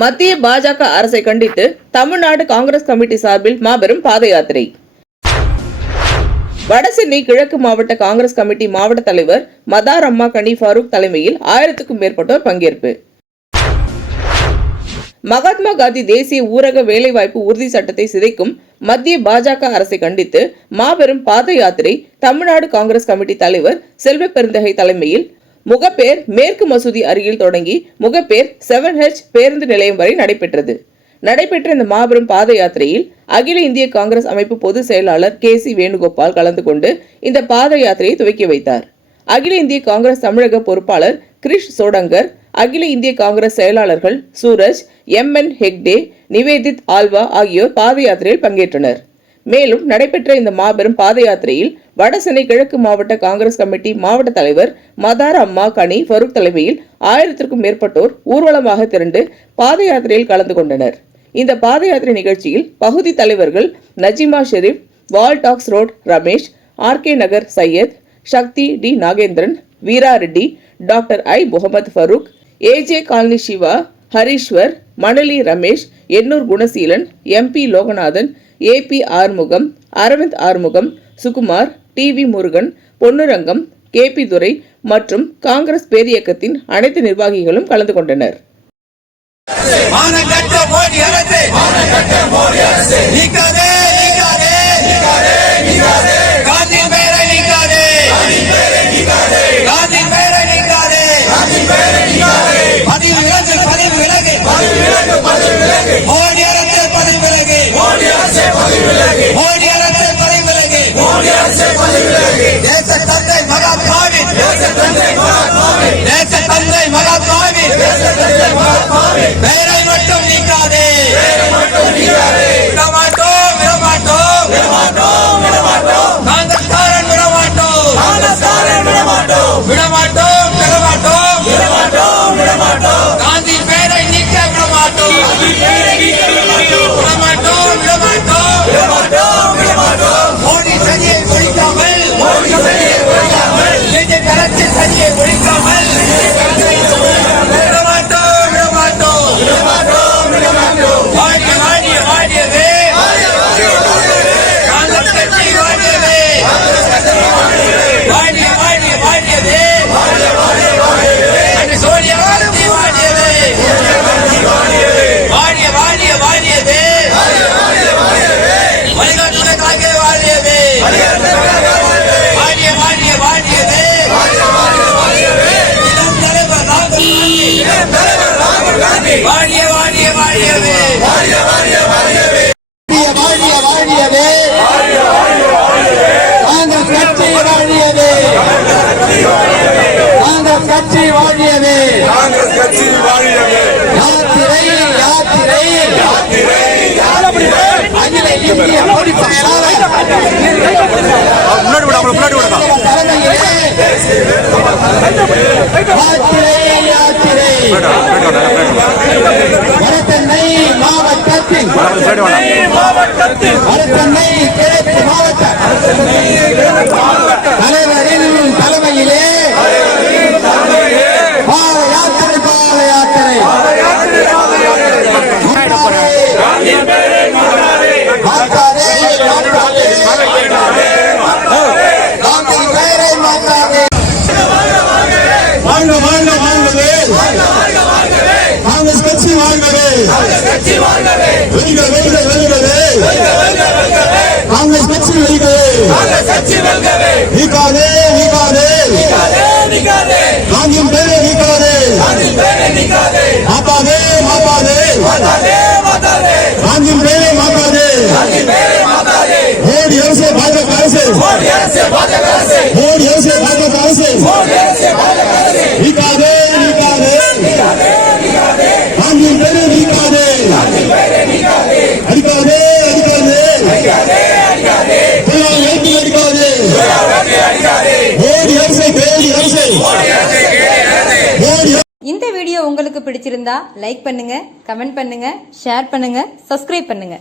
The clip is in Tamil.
மத்திய பாஜக அரசை கண்டித்து தமிழ்நாடு காங்கிரஸ் கமிட்டி சார்பில் மாபெரும் பாத யாத்திரை. வடசென்னை கிழக்கு மாவட்ட காங்கிரஸ் கமிட்டி மாவட்ட தலைவர் மதார் அம்மா கனி ஃபாரூக் தலைமையில் 1000க்கும் மேற்பட்டோர் பங்கேற்பு. மகாத்மா காந்தி தேசிய ஊரக வேலைவாய்ப்பு உறுதி சட்டத்தை சிதைக்கும் மத்திய பாஜக அரசை கண்டித்து மாபெரும் பாத யாத்திரை தமிழ்நாடு காங்கிரஸ் கமிட்டி தலைவர் செல்வ பெருந்தகை தலைமையில் முகப்பேர் மேற்கு மசூதி அருகில் தொடங்கி முகப்பேர் 7H பேருந்து நிலையம் வரை நடைபெற்ற இந்த மாபெரும் பாத யாத்திரையில் அகில இந்திய காங்கிரஸ் அமைப்பு பொதுச் செயலாளர் KC வேணுகோபால் கலந்து கொண்டு இந்த பாத யாத்திரையை துவக்கி வைத்தார். அகில இந்திய காங்கிரஸ் தமிழக பொறுப்பாளர் கிரிஷ் சோடங்கர், அகில இந்திய காங்கிரஸ் செயலாளர்கள் சூரஜ், MN ஹெக்டே, நிவேதித் ஆல்வா ஆகியோர் பாத யாத்திரையில் பங்கேற்றனர். மேலும் நடைபெற்ற இந்த மாபெரும் பாத யாத்திரையில் வடசென்னை கிழக்கு மாவட்ட காங்கிரஸ் கமிட்டி மாவட்ட தலைவர் மதார் அம்மா கனி ஃபரூக் தலைமையில் 1000க்கும் மேற்பட்டோர் ஊர்வலமாக திரண்டு பாத யாத்திரையில் கலந்து கொண்டனர். இந்த பாத யாத்திரை நிகழ்ச்சியில் பகுதி தலைவர்கள் Najima Sharif, wall tax road Ramesh, RK Nagar Syed, Sakthi D Nagendran, Veera Reddy, doctor I Mohammed Farooq, AJ colony Siva, Hariswar, Manali Ramesh, Ennore Gunaseelan, MP Loganathan, AP Arumugam, Aravind Arumugam, Sukumar, TV Murugan, Ponnurangam, KP Durai மற்றும் காங்கிரஸ் பேரியக்கத்தின் அனைத்து நிர்வாகிகளும் கலந்து கொண்டனர். பெயரை மட்டும் நீக்காதே, காங்கிரஸ்காரன் விடமாட்டோம், காந்தி பெயரை நீக்க விடமாட்டோம், மோடி சதியை ஒழிக்காமல், BJP அரசின் சதியை ஒழிக்காமல் தலைவரின் தலைமையிலே காங்கிரஸ் கட்சி வாழ்கவே, காங்கிரஸ் கட்சி வெல்கவே, நீக்காதே காந்தியின் பேரை நீக்காதே, மாப்பாதே காந்தியின் பேரை மாப்பாதே, மோடி அரசு பாஜக அரசு, மோடி அரசு பாஜக அரசு, நீக்காதே காந்தியின் பேரை நீக்காதே, அடிக்காதே இந்த வீடியோ உங்களுக்கு பிடிச்சிருந்தா லைக் பண்ணுங்க, கமெண்ட் பண்ணுங்க, ஷேர் பண்ணுங்க, சப்ஸ்கிரைப் பண்ணுங்க.